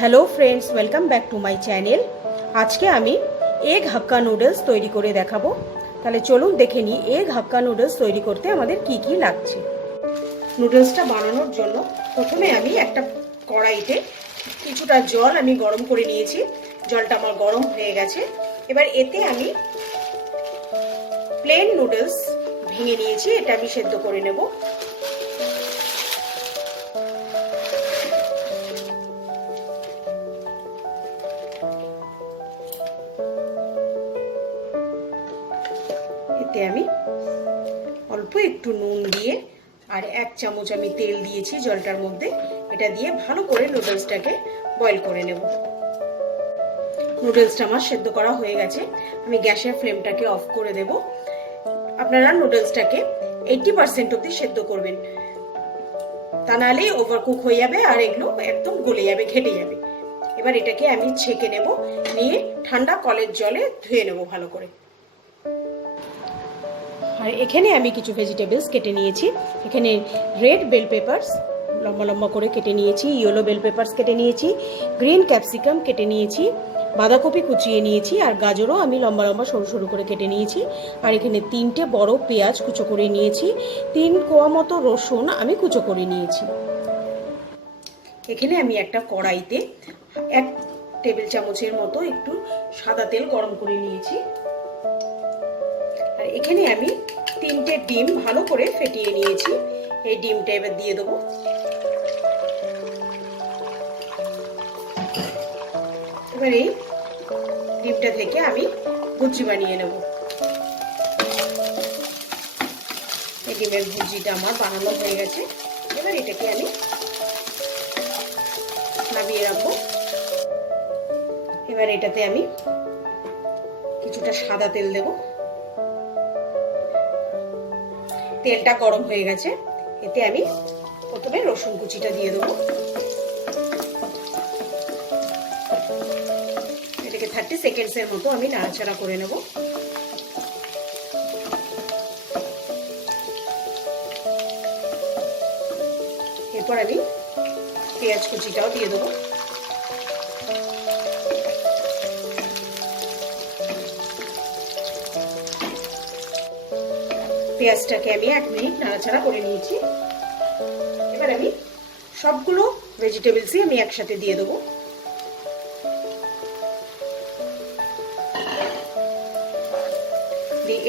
Hello friends, welcome back to my channel. আজকে আমি egg হাক্কা noodles তৈরি করে দেখাবো। তাহলে চলুন দেখে নিই এগ হাক্কা নুডলস তৈরি করতে আমাদের কি কি লাগছে। নুডলসটা বানানোর জন্য প্রথমে আমি একটা কড়াইতে কিছুটা জল আমি গরম করে নিয়েছি। জলটা আমার গরম হয়ে গেছে। এবার এতে আমি প্লেন নুডলস ভেঙে নিয়েছি, এটা আমি সেদ্ধ করে নেব। এতে আমি অল্প একটু নুন দিয়ে আর 1 চামচ আমি তেল দিয়েছি জলটার মধ্যে। এটা দিয়ে ভালো করে নুডলসটাকে বয়েল করে নেব। নুডলসটা আমার সেদ্ধ করা হয়ে গেছে। আমি গ্যাসের ফ্লেমটাকে অফ করে দেব। আপনারা নুডলসটাকে 80% অবধি সেদ্ধ করবেন, তা নাহলে ওভারকুক হয়ে যাবে আর এগুলো একদম গলে যাবে, ঘেটে যাবে। এবার এটাকে আমি ছেঁকে নেব, নিয়ে ঠান্ডা কলের জলে ধুয়ে নেব ভালো করে। আর এখানে আমি কিছু ভেজিটেবলস কেটে নিয়েছি। এখানে রেড বেল পেপারস লম্বা লম্বা করে কেটে নিয়েছি, ইয়েলো বেল পেপারস কেটে নিয়েছি, গ্রিন ক্যাপসিকাম কেটে নিয়েছি, বাঁধাকপি কুচিয়ে নিয়েছি, আর গাজরও আমি লম্বা লম্বা সরু সরু করে কেটে নিয়েছি। আর এখানে 3টে বড় পেঁয়াজ কুচো করে নিয়েছি, 3 কোয়া মতো রসুন আমি কুচো করে নিয়েছি। এখানে আমি একটা কড়াইতে 1 টেবিল চামচের মতো একটু সাদা তেল গরম করে নিয়েছি। আর এখানে আমি 3টে ডিম ভালো করে ফেটিয়ে নিয়েছি। এই ডিমটা এবার দিয়ে দেবো। এবার এই ডিমটা থেকে আমি ভুজি বানিয়ে নেব। এই ডিমের ভুজিটা আমার বানানো হয়ে গেছে। এবার এটাকে আমি নামিয়ে রাখবো। এবার এটাতে আমি কিছুটা সাদা তেল দেব। তেলটা গরম হয়ে গেছে। এতে আমি প্রথমে রসুন কুচিটা দিয়ে দেবো। এটাকে 30 সেকেন্ডসের মতো আমি নাড়াচাড়া করে নেব। এরপর আমি পেঁয়াজ কুচিটাও দিয়ে দেবো। পেঁয়াজটাকে আমি 1 মিনিট নাড়াচাড়া করে নিয়েছি। এবার আমি সবগুলো ভেজিটেবলসই আমি একসাথে দিয়ে দেবো।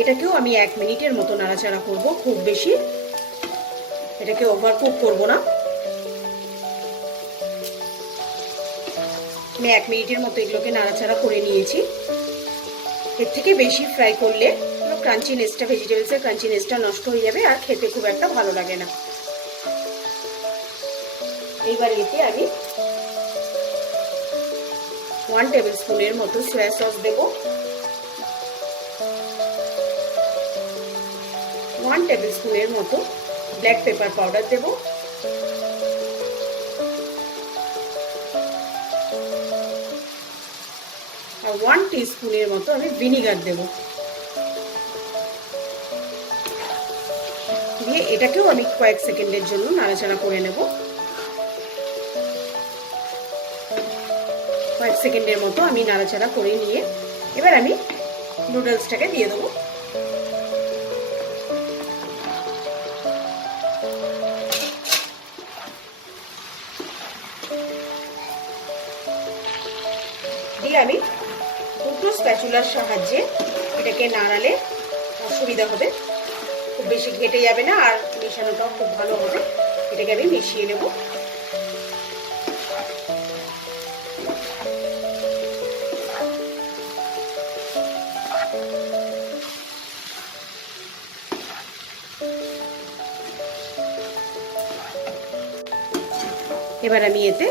এটাকেও আমি 1 মিনিটের মতো নাড়াচাড়া করব, খুব বেশি এটাকে ওভারকুক করব না। আমি 1 মিনিটের মতো এগুলোকে নাড়াচাড়া করে নিয়েছি। এর থেকে বেশি ফ্রাই করলে ক্রাঞ্চিনেসটা, ভেজিটেবলসের ক্রাঞ্চিনেসটা নষ্ট হয়ে যাবে আর খেতে খুব একটা ভালো লাগে না। এইবার এতে আমি 1 টেবিল স্পুনের মতো সয়া সস দেব, 1 টেবিল স্পুনের মতো ব্ল্যাক পেপার পাউডার দেব, আর 1 টিস্পুনের মতো আমি ভিনিগার দেব। দিয়ে এটাকেও আমি কয়েক সেকেন্ডের জন্য নাড়াচাড়া করে নেব। কয়েক সেকেন্ডের মতো আমি নাড়াচাড়া করে নিয়ে এবার আমি নুডলসটাকে দিয়ে দেবো। দিয়ে আমি দুটো স্প্যাচুলার সাহায্যে এটাকে নাড়ালে সুবিধা হবে, খুব বেশি ঘেটে যাবে না আর মেশানোটাও খুব ভালো হবে। এটাকে আমি মিশিয়ে নেব। এবার আমি এতে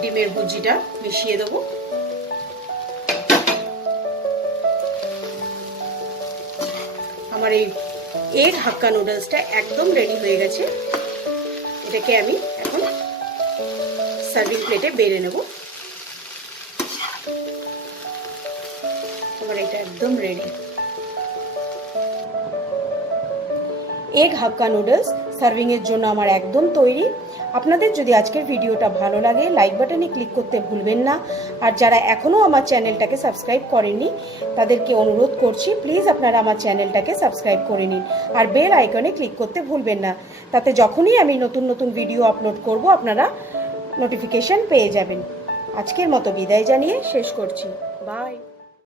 ডিমের ভুজিটা মিশিয়ে দেবো। আমার এই এগ হাক্কা নুডলসটা একদম রেডি হয়ে গেছে। এটাকে আমি এখন সার্ভিং প্লেটে বেড়ে নেব। আমার এটা একদম রেডি। এগ হাক্কা নুডলস সার্ভিংয়ের জন্য আমার একদম তৈরি। আপনাদের যদি আজকের ভিডিওটা ভালো লাগে লাইক বাটনে ক্লিক করতে ভুলবেন না। আর যারা এখনও আমার চ্যানেলটাকে সাবস্ক্রাইব করেননি তাদেরকে অনুরোধ করছি, প্লিজ আপনারা আমার চ্যানেলটাকে সাবস্ক্রাইব করে নিন আর বেল আইকনে ক্লিক করতে ভুলবেন না। তাতে যখনই আমি নতুন নতুন ভিডিও আপলোড করব আপনারা নোটিফিকেশন পেয়ে যাবেন। আজকের মতো বিদায় জানিয়ে শেষ করছি। বাই।